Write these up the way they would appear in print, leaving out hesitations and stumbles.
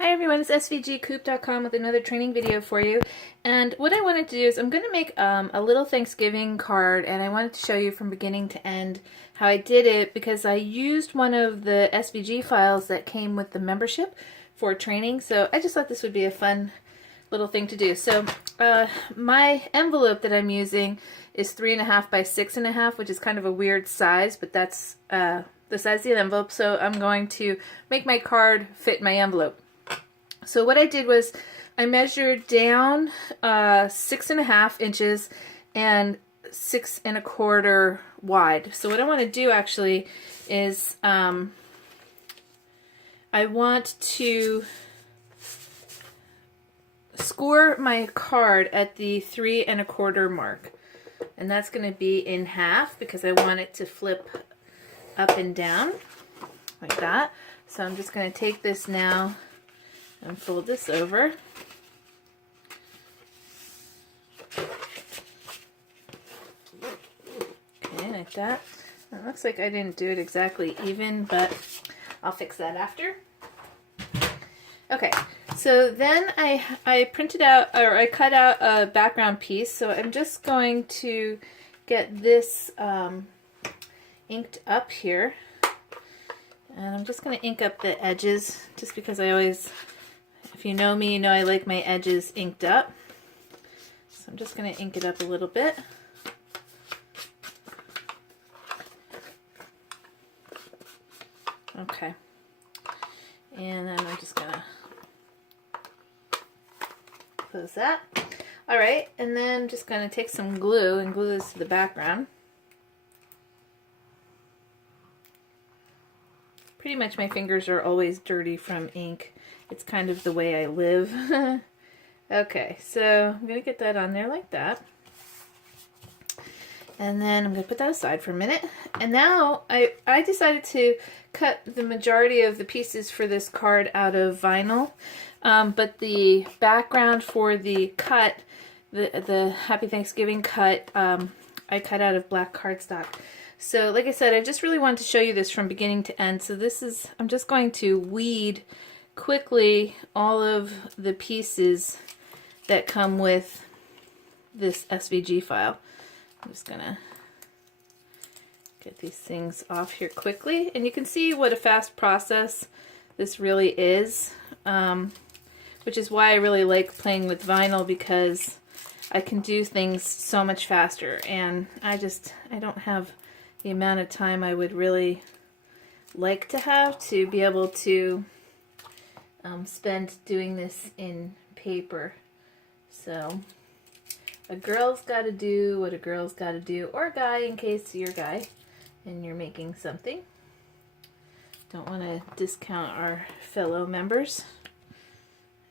Hi everyone, it's svgcoop.com with another training video for you. And what I wanted to do is I'm going to make a little Thanksgiving card, and I wanted to show you from beginning to end how I did it because I used one of the SVG files that came with the membership for training. So I just thought this would be a fun little thing to do. So my envelope that I'm using is 3.5 by 6.5, which is kind of a weird size, but that's the size of the envelope. So I'm going to make my card fit my envelope. So what I did was I measured down 6.5 inches and 6.25 wide. So what I want to do actually is I want to score my card at the 3.25 mark, and that's going to be in half because I want it to flip up and down like that. So I'm just going to take this now and fold this over. Okay, like that. It looks like I didn't do it exactly even, but I'll fix that after. Okay, so then I printed out, or I cut out a background piece, so I'm just going to get this inked up here. And I'm just going to ink up the edges, just because I always, if you know me, you know I like my edges inked up. So I'm just going to ink it up a little bit. Okay. And then I'm just going to close that. Alright, and then I'm just going to take some glue and glue this to the background. Pretty much my fingers are always dirty from ink. It's kind of the way I live. Okay, so I'm going to get that on there like that. And then I'm going to put that aside for a minute. And now I decided to cut the majority of the pieces for this card out of vinyl. But the background for the cut, the Happy Thanksgiving cut, I cut out of black cardstock. So like I said, I just really wanted to show you this from beginning to end. So this is, I'm just going to weed quickly all of the pieces that come with this SVG file. I'm just gonna get these things off here quickly, and you can see what a fast process this really is, which is why I really like playing with vinyl, because I can do things so much faster, and I don't have the amount of time I would really like to have to be able to spend doing this in paper. So a girl's got to do what a girl's got to do, or a guy in case you're a guy and you're making something. Don't want to discount our fellow members.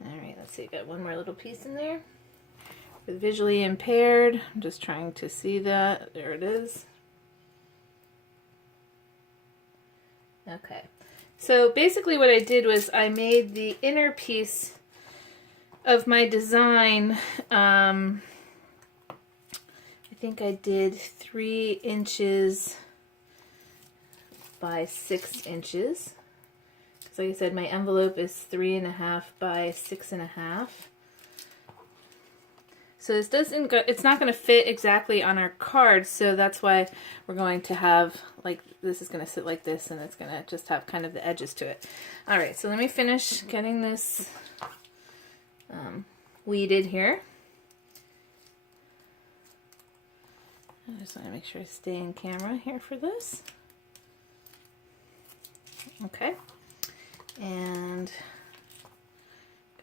Alright, let's see, got one more little piece in there. For the visually impaired, I'm just trying to see that. There it is. Okay, so basically what I did was I made the inner piece of my design, I think I did 3 inches by 6 inches. Because like I said, my envelope is 3.5 by 6.5. So this doesn't go, it's not going to fit exactly on our card, so that's why we're going to have, like, this is going to sit like this, and it's going to just have kind of the edges to it. Alright, so let me finish getting this weeded here. I just want to make sure I stay in camera here for this. Okay, and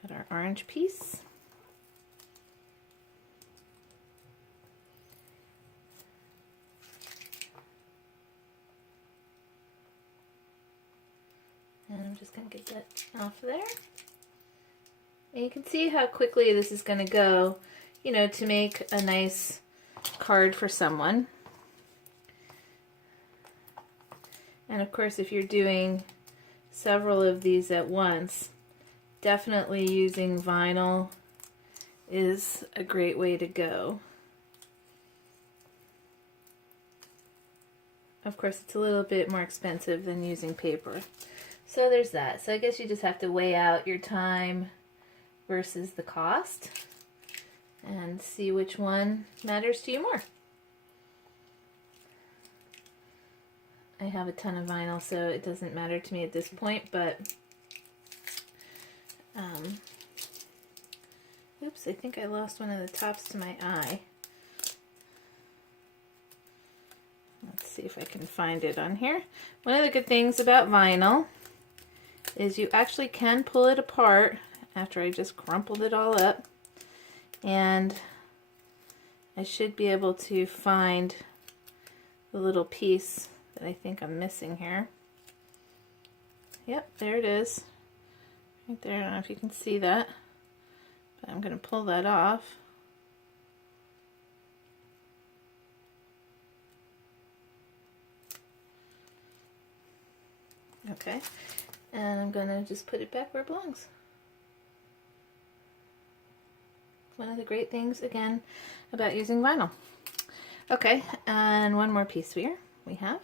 got our orange piece. And I'm just going to get that off there. And you can see how quickly this is going to go, you know, to make a nice card for someone. And of course, if you're doing several of these at once, definitely using vinyl is a great way to go. Of course, it's a little bit more expensive than using paper. So there's that. So I guess you just have to weigh out your time versus the cost and see which one matters to you more. I have a ton of vinyl, so it doesn't matter to me at this point, but oops, I think I lost one of the tops to my eye. Let's see if I can find it on here. One of the good things about vinyl is you actually can pull it apart after I just crumpled it all up, and I should be able to find the little piece that I think I'm missing here. Yep, there it is. Right there. I don't know if you can see that, but I'm going to pull that off. Okay, and I'm going to just put it back where it belongs. One of the great things, again, about using vinyl. Okay, and one more piece here we have.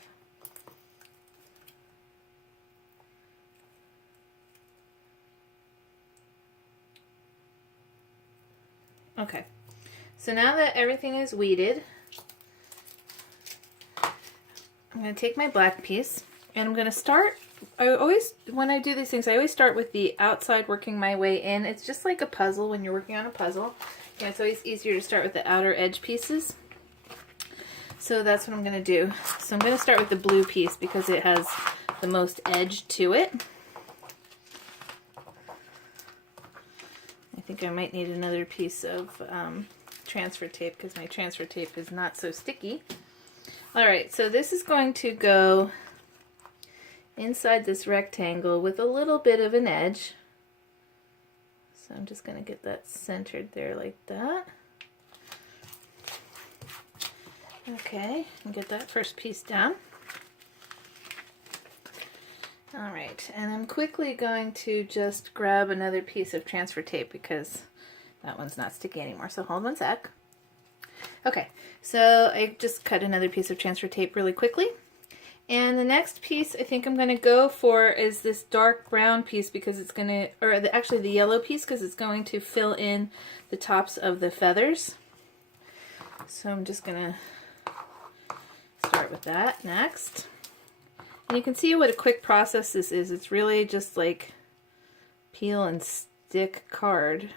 Okay, so now that everything is weeded, I'm going to take my black piece and I'm going to start. When I do these things, I always start with the outside, working my way in. It's just like a puzzle when you're working on a puzzle. Yeah, it's always easier to start with the outer edge pieces. So that's what I'm going to do. So I'm going to start with the blue piece because it has the most edge to it. I think I might need another piece of transfer tape because my transfer tape is not so sticky. Alright, so this is going to go inside this rectangle with a little bit of an edge. So I'm just going to get that centered there like that. Okay, and get that first piece down. Alright, and I'm quickly going to just grab another piece of transfer tape because that one's not sticky anymore, so hold one sec. Okay, so I just cut another piece of transfer tape really quickly. And the next piece I think I'm going to go for is this dark brown piece because it's going to, or actually the yellow piece because it's going to fill in the tops of the feathers. So I'm just going to start with that next. And you can see what a quick process this is. It's really just like peel and stick card.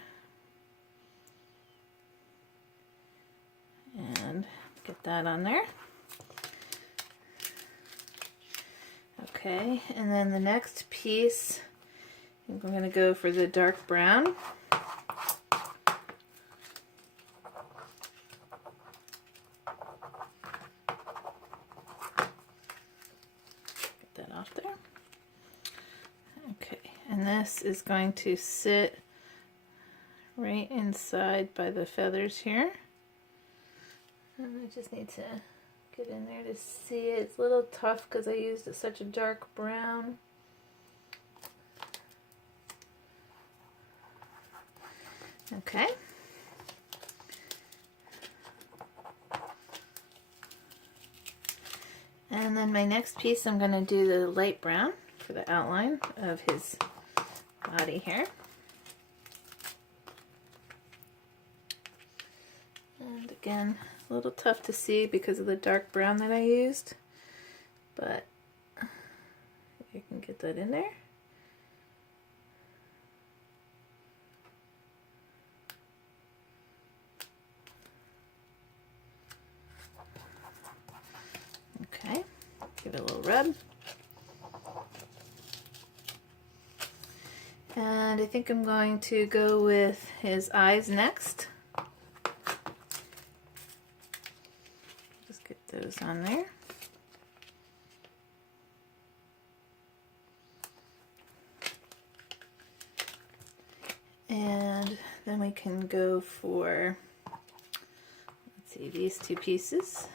And get that on there. Okay, and then the next piece, I think I'm going to go for the dark brown. Get that off there. Okay, and this is going to sit right inside by the feathers here. And I just need to get in there to see it. It's a little tough because I used such a dark brown. Okay. And then my next piece, I'm going to do the light brown for the outline of his body here. And again, a little tough to see because of the dark brown that I used, but you can get that in there. Okay, give it a little rub. And I think I'm going to go with his eyes next. Those on there. And then we can go for, let's see, these two pieces.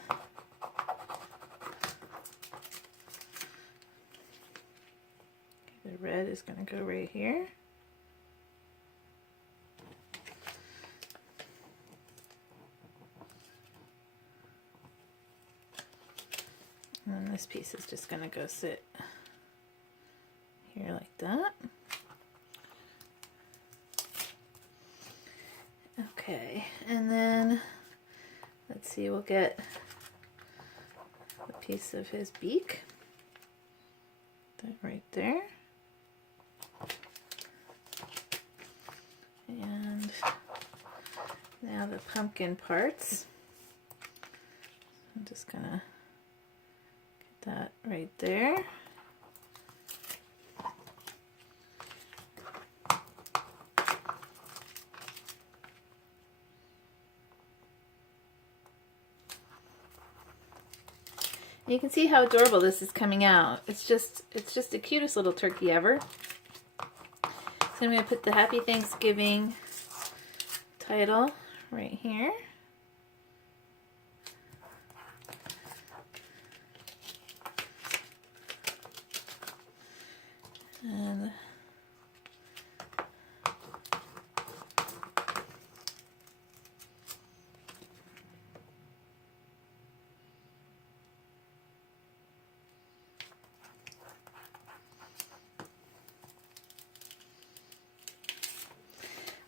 The red is going to go right here. And then this piece is just going to go sit here like that. Okay, and then let's see, we'll get a piece of his beak. That right there. And now the pumpkin parts. I'm just gonna get that right there. And you can see how adorable this is coming out. It's just the cutest little turkey ever. So I'm going to put the Happy Thanksgiving title right here. And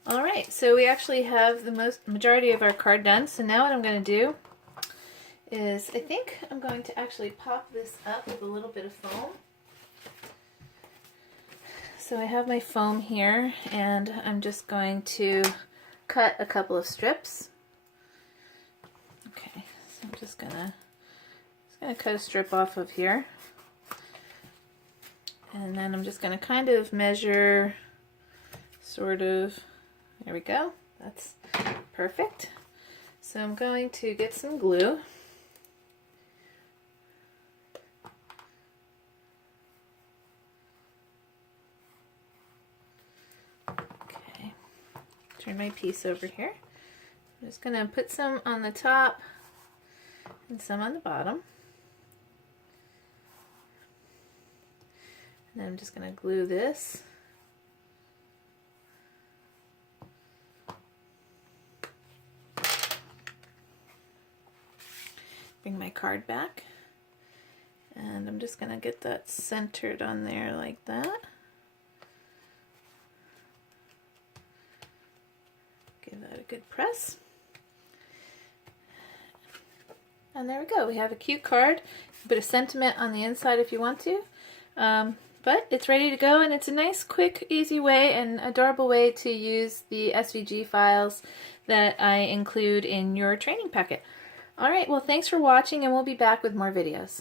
alright, so we actually have the majority of our card done. So now what I'm going to do is, I think I'm going to actually pop this up with a little bit of foam. So I have my foam here, and I'm just going to cut a couple of strips. Okay, so I'm just gonna cut a strip off of here. And then I'm just gonna kind of measure, sort of, there we go, that's perfect. So I'm going to get some glue. Okay, turn my piece over here. I'm just gonna put some on the top and some on the bottom. And then I'm just gonna glue this. Bring my card back, and I'm just going to get that centered on there like that. Give that a good press. And there we go. We have a cute card. A bit of sentiment on the inside if you want to. But it's ready to go, and it's a nice, quick, easy way and adorable way to use the SVG files that I include in your training packet. Alright, well thanks for watching, and we'll be back with more videos.